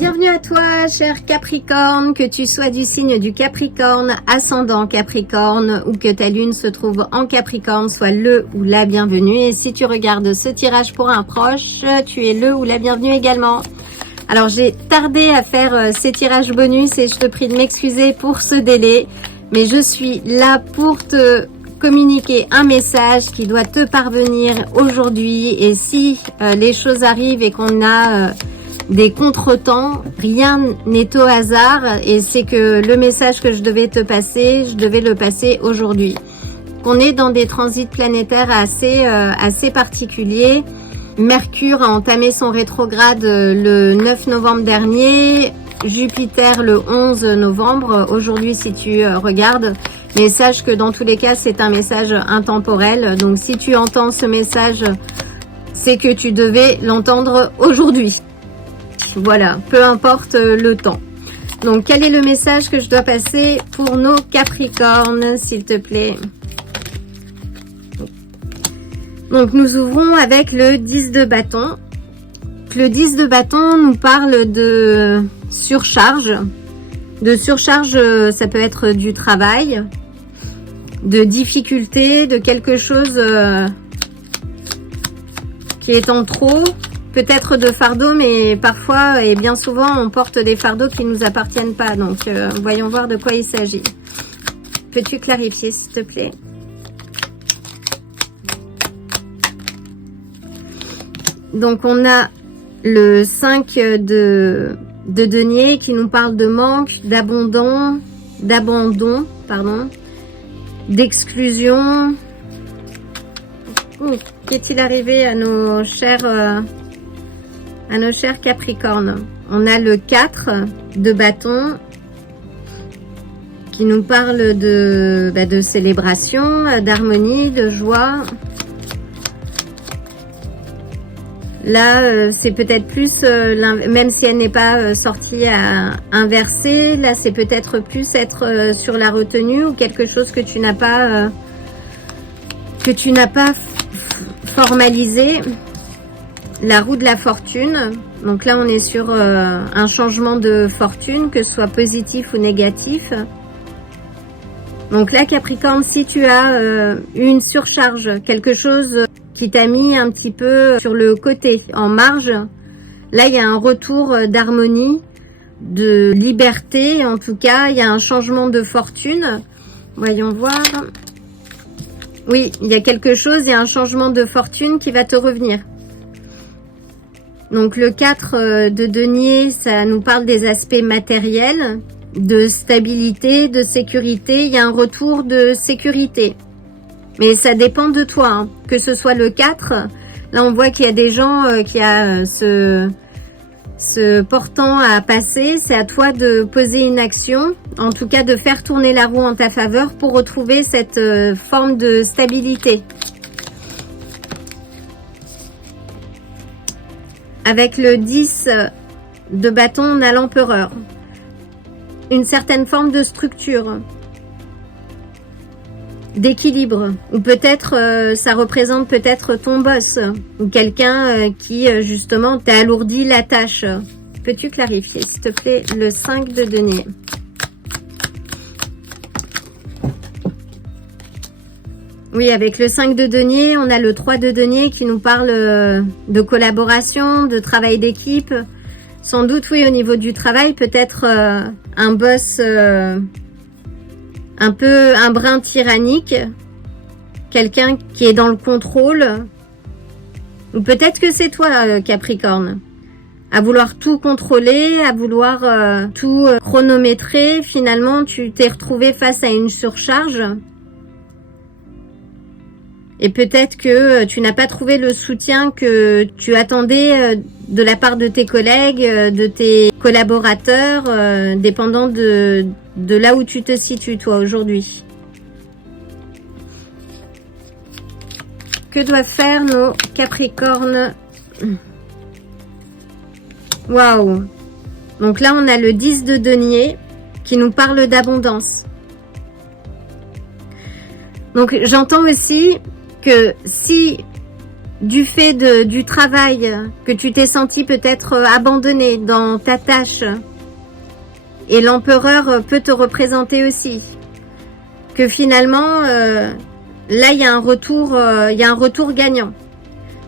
Bienvenue à toi, cher Capricorne, que tu sois du signe du Capricorne, ascendant Capricorne ou que ta lune se trouve en Capricorne, sois le ou la bienvenue. Et si tu regardes ce tirage pour un proche, tu es le ou la bienvenue également. Alors j'ai tardé à faire ces tirages bonus et je te prie de m'excuser pour ce délai, mais je suis là pour te communiquer un message qui doit te parvenir aujourd'hui. Et si les choses arrivent et qu'on a des contretemps, rien n'est au hasard, et c'est que le message que je devais te passer, je devais le passer aujourd'hui. On est dans des transits planétaires assez particuliers. Mercure a entamé son rétrograde le 9 novembre dernier, Jupiter le 11 novembre, aujourd'hui si tu regardes, mais sache que dans tous les cas c'est un message intemporel, donc si tu entends ce message, c'est que tu devais l'entendre aujourd'hui. Voilà, peu importe le temps. Donc, quel est le message que je dois passer pour nos Capricornes, s'il te plaît? Donc, nous ouvrons avec le 10 de bâton. Le 10 de bâton nous parle de surcharge. De surcharge, ça peut être du travail, de difficulté, de quelque chose qui est en trop. Peut-être de fardeaux, mais parfois et bien souvent, on porte des fardeaux qui ne nous appartiennent pas. Donc, voyons voir de quoi il s'agit. Peux-tu clarifier, s'il te plaît? Donc, on a le 5 de denier qui nous parle de manque, d'abandon, d'exclusion. Qu'est-il arrivé à nos chers Capricornes? On a le 4 de bâton qui nous parle de célébration, d'harmonie, de joie. Là, c'est peut-être plus, même si elle n'est pas sortie à inverser, là c'est peut-être plus être sur la retenue ou quelque chose que tu n'as pas formalisé. La roue de la fortune, donc là on est sur un changement de fortune, que ce soit positif ou négatif. Donc là Capricorne, si tu as une surcharge, quelque chose qui t'a mis un petit peu sur le côté, en marge, là il y a un retour d'harmonie, de liberté, en tout cas il y a un changement de fortune. Voyons voir. Oui, il y a quelque chose, il y a un changement de fortune qui va te revenir. Donc le 4 de denier, ça nous parle des aspects matériels, de stabilité, de sécurité. Il y a un retour de sécurité. Mais ça dépend de toi, hein. Que ce soit le 4, là on voit qu'il y a des gens qui a ce portant à passer. C'est à toi de poser une action, en tout cas de faire tourner la roue en ta faveur pour retrouver cette forme de stabilité. Avec le 10 de bâton, on a l'empereur. Une certaine forme de structure, d'équilibre. Ou peut-être, ça représente peut-être ton boss. Ou quelqu'un qui, justement, t'a alourdi la tâche. Peux-tu clarifier, s'il te plaît, le 5 de denier? Oui, avec le 5 de denier, on a le 3 de denier qui nous parle de collaboration, de travail d'équipe. Sans doute, oui, au niveau du travail, peut-être un boss un brin tyrannique, quelqu'un qui est dans le contrôle. Ou peut-être que c'est toi, Capricorne, à vouloir tout contrôler, à vouloir tout chronométrer. Finalement, tu t'es retrouvé face à une surcharge. Et peut-être que tu n'as pas trouvé le soutien que tu attendais de la part de tes collègues, de tes collaborateurs, dépendant de là où tu te situes, toi, aujourd'hui. Que doivent faire nos Capricornes? Waouh! Donc là, on a le 10 de denier qui nous parle d'abondance. Donc, j'entends aussi que si du fait du travail, que tu t'es senti peut-être abandonné dans ta tâche. Et l'empereur peut te représenter aussi. Que finalement, là, il y a un retour gagnant.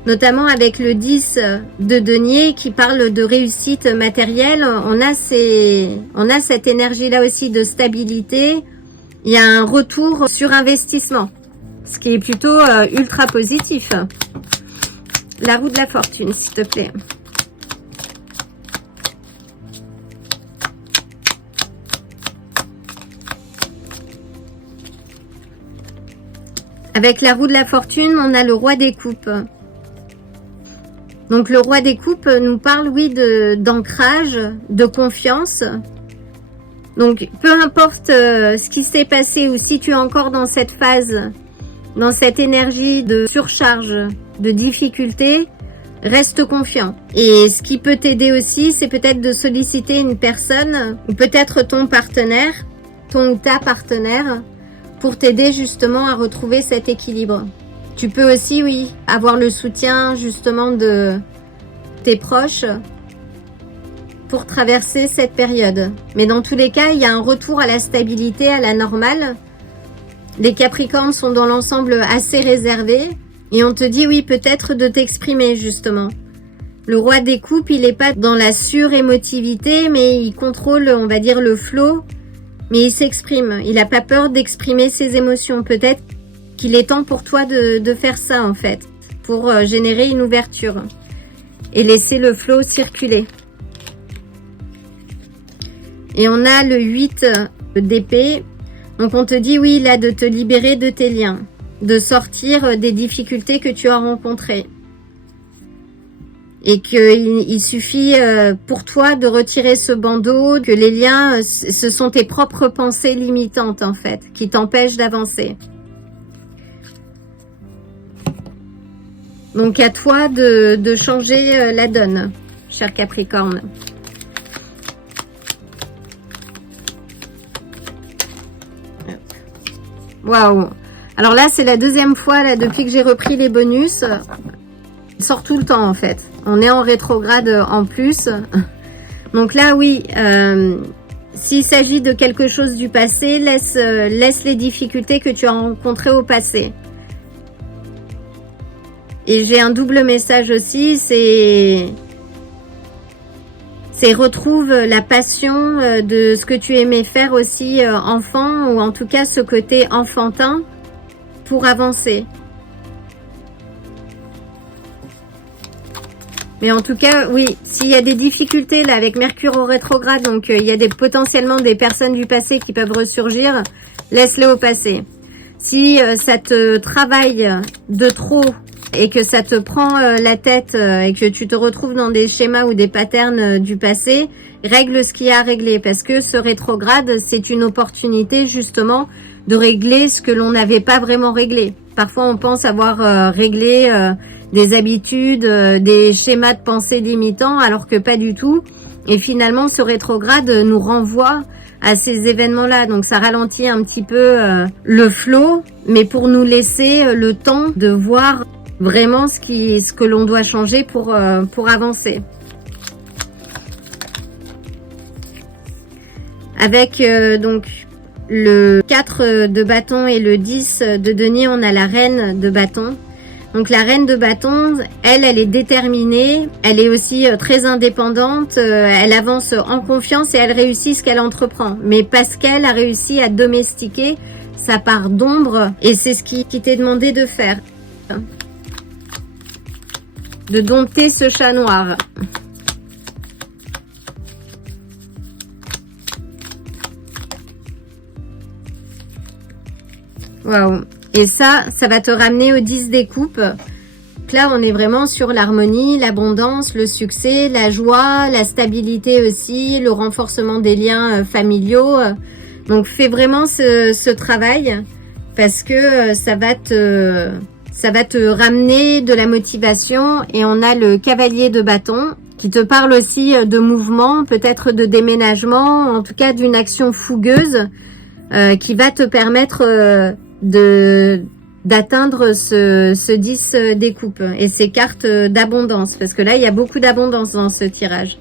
Notamment avec le 10 de denier qui parle de réussite matérielle. On a cette énergie-là aussi de stabilité. Il y a un retour sur investissement, ce qui est plutôt ultra positif. La roue de la fortune, s'il te plaît. Avec la roue de la fortune, on a le roi des coupes. Donc le roi des coupes nous parle, oui, d'ancrage, de confiance. Donc peu importe ce qui s'est passé ou si tu es encore dans cette phase, dans cette énergie de surcharge, de difficulté, reste confiant. Et ce qui peut t'aider aussi, c'est peut-être de solliciter une personne ou peut-être ton partenaire, ton ou ta partenaire, pour t'aider justement à retrouver cet équilibre. Tu peux aussi, oui, avoir le soutien justement de tes proches pour traverser cette période. Mais dans tous les cas, il y a un retour à la stabilité, à la normale. Les Capricornes sont dans l'ensemble assez réservés et on te dit, oui, peut-être de t'exprimer justement. Le roi des coupes, il n'est pas dans la surémotivité, mais il contrôle, on va dire, le flow, mais il s'exprime. Il n'a pas peur d'exprimer ses émotions. Peut-être qu'il est temps pour toi de faire ça en fait, pour générer une ouverture et laisser le flow circuler. Et on a le 8 d'épée. Donc on te dit oui là de te libérer de tes liens, de sortir des difficultés que tu as rencontrées. Et qu'il suffit pour toi de retirer ce bandeau, que les liens, ce sont tes propres pensées limitantes en fait, qui t'empêchent d'avancer. Donc à toi de changer la donne, cher Capricorne. Waouh! Alors là, c'est la deuxième fois là depuis que j'ai repris les bonus. Il sort tout le temps en fait. On est en rétrograde en plus. Donc là, oui, s'il s'agit de quelque chose du passé, laisse les difficultés que tu as rencontrées au passé. Et j'ai un double message aussi, c'est retrouve la passion de ce que tu aimais faire aussi enfant, ou en tout cas ce côté enfantin pour avancer. Mais en tout cas, oui, s'il y a des difficultés là avec Mercure au rétrograde, donc il y a potentiellement des personnes du passé qui peuvent ressurgir, laisse-les au passé. Si ça te travaille de trop et que ça te prend la tête et que tu te retrouves dans des schémas ou des patterns du passé, règle ce qu'il y a à régler, parce que ce rétrograde, c'est une opportunité justement de régler ce que l'on n'avait pas vraiment réglé. Parfois, on pense avoir réglé des habitudes, des schémas de pensée limitants, alors que pas du tout. Et finalement, ce rétrograde nous renvoie à ces événements-là. Donc, ça ralentit un petit peu le flow, mais pour nous laisser le temps de voir vraiment ce que l'on doit changer pour avancer. Avec donc le 4 de bâton et le 10 de denier, on a la reine de bâton. Donc la reine de bâton, elle est déterminée, elle est aussi très indépendante, elle avance en confiance et elle réussit ce qu'elle entreprend. Mais parce qu'elle a réussi à domestiquer sa part d'ombre, et c'est ce qui t'est demandé de faire. De dompter ce chat noir. Waouh! Et ça va te ramener au 10 des coupes. Donc là, on est vraiment sur l'harmonie, l'abondance, le succès, la joie, la stabilité aussi, le renforcement des liens familiaux. Donc fais vraiment ce travail, parce que ça va te ramener de la motivation. Et on a le cavalier de bâton qui te parle aussi de mouvement, peut-être de déménagement, en tout cas d'une action fougueuse qui va te permettre de d'atteindre ce 10 des coupes et ces cartes d'abondance, parce que là il y a beaucoup d'abondance dans ce tirage.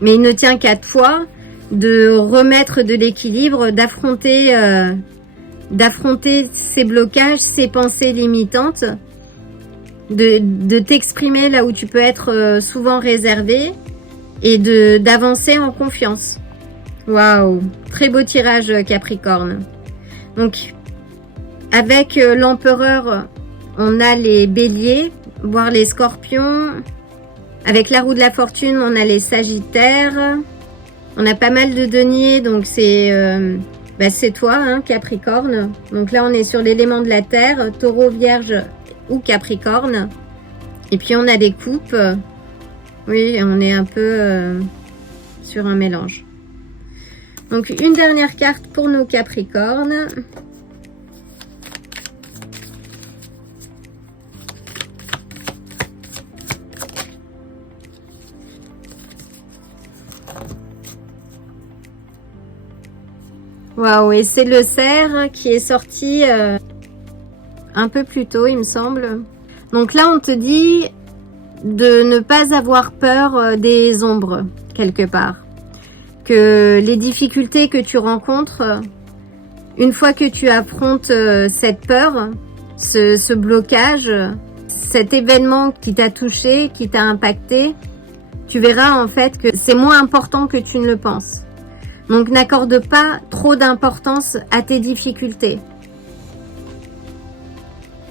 Mais il ne tient qu'à toi de remettre de l'équilibre, d'affronter ces blocages, ces pensées limitantes, de t'exprimer là où tu peux être souvent réservé et d'avancer en confiance. Waouh, très beau tirage Capricorne. Donc avec l'empereur, on a les béliers, voire les scorpions. Avec la roue de la fortune, on a les sagittaires. On a pas mal de deniers, donc c'est toi, hein, Capricorne. Donc là, on est sur l'élément de la terre, taureau, vierge ou Capricorne. Et puis, on a des coupes. Oui, on est un peu sur un mélange. Donc, une dernière carte pour nos Capricornes. Waouh, et c'est le cerf qui est sorti un peu plus tôt, il me semble. Donc là, on te dit de ne pas avoir peur des ombres, quelque part. Que les difficultés que tu rencontres, une fois que tu affrontes cette peur, ce blocage, cet événement qui t'a touché, qui t'a impacté, tu verras en fait que c'est moins important que tu ne le penses. Donc n'accorde pas trop d'importance à tes difficultés.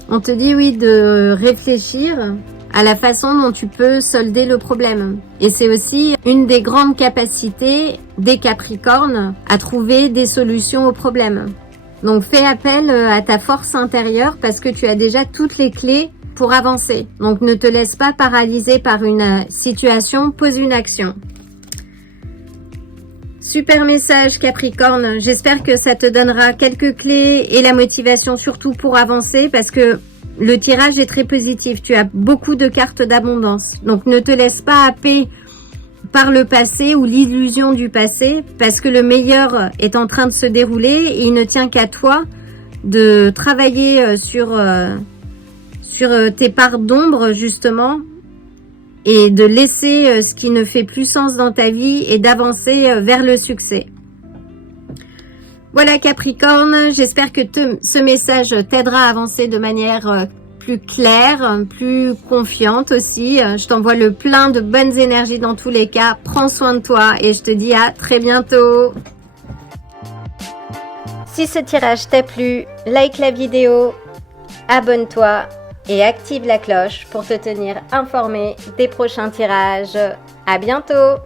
On te dit oui de réfléchir à la façon dont tu peux solder le problème. Et c'est aussi une des grandes capacités des Capricornes à trouver des solutions aux problèmes. Donc fais appel à ta force intérieure parce que tu as déjà toutes les clés pour avancer. Donc ne te laisse pas paralyser par une situation, pose une action. Super message Capricorne, j'espère que ça te donnera quelques clés et la motivation surtout pour avancer parce que le tirage est très positif, tu as beaucoup de cartes d'abondance. Donc ne te laisse pas happer par le passé ou l'illusion du passé parce que le meilleur est en train de se dérouler et il ne tient qu'à toi de travailler sur tes parts d'ombre justement et de laisser ce qui ne fait plus sens dans ta vie et d'avancer vers le succès. Voilà Capricorne, j'espère que ce message t'aidera à avancer de manière plus claire, plus confiante aussi. Je t'envoie le plein de bonnes énergies dans tous les cas. Prends soin de toi et je te dis à très bientôt. Si ce tirage t'a plu, like la vidéo, abonne-toi et active la cloche pour te tenir informé des prochains tirages. À bientôt!